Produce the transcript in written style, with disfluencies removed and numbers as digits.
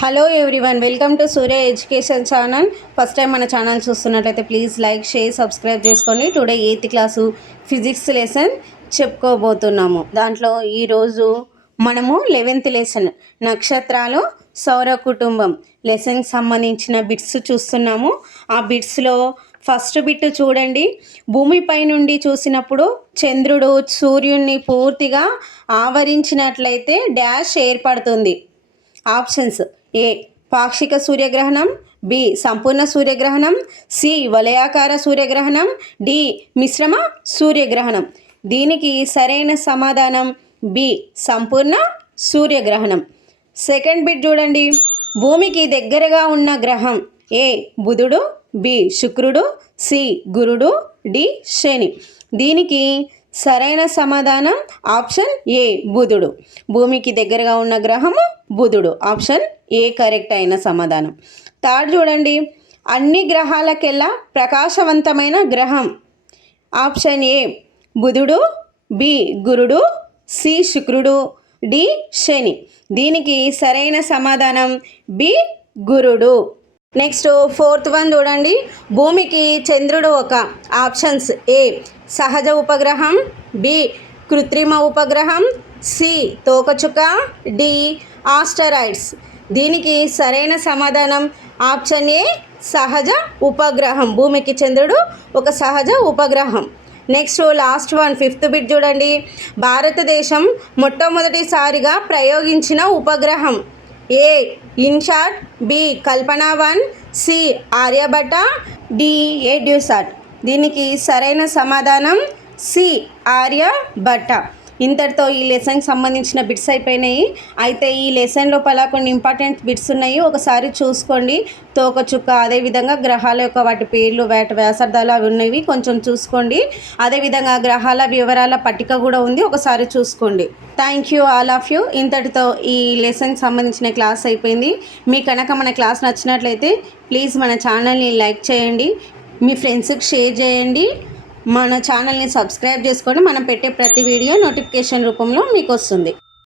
Hello everyone, welcome to Surya education channel. First time మన channel చూస్తున్నట్లయితే please like, share, subscribe చేసుకోండి. Today 8th class physics lesson చెప్పుకోబోతున్నాము. దాంట్లో ఈరోజు మనము 11th లెసన్ నక్షత్రాలు సౌర కుటుంబం లెసన్కి సంబంధించిన బిట్స్ చూస్తున్నాము. ఆ బిట్స్లో ఫస్ట్ బిట్ చూడండి. భూమిపై నుండి చూసినప్పుడు చంద్రుడు సూర్యుడిని పూర్తిగా ఆవరించినట్లయితే డాష్ ఏర్పడుతుంది. ఆప్షన్స్: ఏ పాక్షిక సూర్యగ్రహణం, బి సంపూర్ణ సూర్యగ్రహణం, సి వలయాకార సూర్యగ్రహణం, డి మిశ్రమ సూర్యగ్రహణం. దీనికి సరైన సమాధానం బి సంపూర్ణ సూర్యగ్రహణం. సెకండ్ బిట్ చూడండి. భూమికి దగ్గరగా ఉన్న గ్రహం: ఏ బుధుడు, బి శుక్రుడు, సి గురుడు, డి శని. దీనికి సరైన సమాధానం ఆప్షన్ ఏ బుధుడు. భూమికి దగ్గరగా ఉన్న గ్రహము బుధుడు. ఆప్షన్ ఏ కరెక్ట్ అయిన సమాధానం. థర్డ్ చూడండి. అన్ని గ్రహాలకెల్లా ప్రకాశవంతమైన గ్రహం: ఆప్షన్ ఏ బుధుడు, బి గురుడు, సి శుక్రుడు, డి శని. దీనికి సరైన సమాధానం బి గురుడు. నెక్స్ట్ ఫోర్త్ వన్ చూడండి. భూమికి చంద్రుడు ఒక ఆప్షన్స్: ఏ సహజ ఉపగ్రహం, బి కృత్రిమ ఉపగ్రహం, సి తోకచుక్క, డి ఆస్టరాయిడ్స్. దీనికి సరైన సమాధానం ఆప్షన్ ఏ సహజ ఉపగ్రహం. భూమికి చంద్రుడు ఒక సహజ ఉపగ్రహం. Next last one fifth bit చూడండి. భారతదేశం మొట్టమొదటిసారిగా ప్రయోగించిన ఉపగ్రహం: A INSAT, B Kalpana, C Aryabhata, D EDUSAT. దీనికి సరైన సమాధానం సి ఆర్యభట్ట. ఇంతటితో ఈ లెసన్కి సంబంధించిన బిట్స్ అయిపోయినాయి. అయితే ఈ లెసన్ లోపల కొన్ని ఇంపార్టెంట్ బిట్స్ ఉన్నాయి, ఒకసారి చూసుకోండి. తోకచుక్క, అదేవిధంగా గ్రహాల యొక్క వాటి పేర్లు, వాటి వ్యాసార్థాలు అవి ఉన్నవి కొంచెం చూసుకోండి. అదేవిధంగా గ్రహాల వివరాల పట్టిక కూడా ఉంది, ఒకసారి చూసుకోండి. Thank you all of you. ఇంతటితో ఈ లెసన్కి సంబంధించిన క్లాస్ అయిపోయింది. మీ కనుక మన క్లాస్ నచ్చినట్లయితే ప్లీజ్ మన ఛానల్ని లైక్ చేయండి, మీ ఫ్రెండ్స్కి షేర్ చేయండి, మన ఛానల్ని సబ్స్క్రైబ్ చేసుకోండి. మనం పెట్టే ప్రతి వీడియో నోటిఫికేషన్ రూపంలో మీకు వస్తుంది.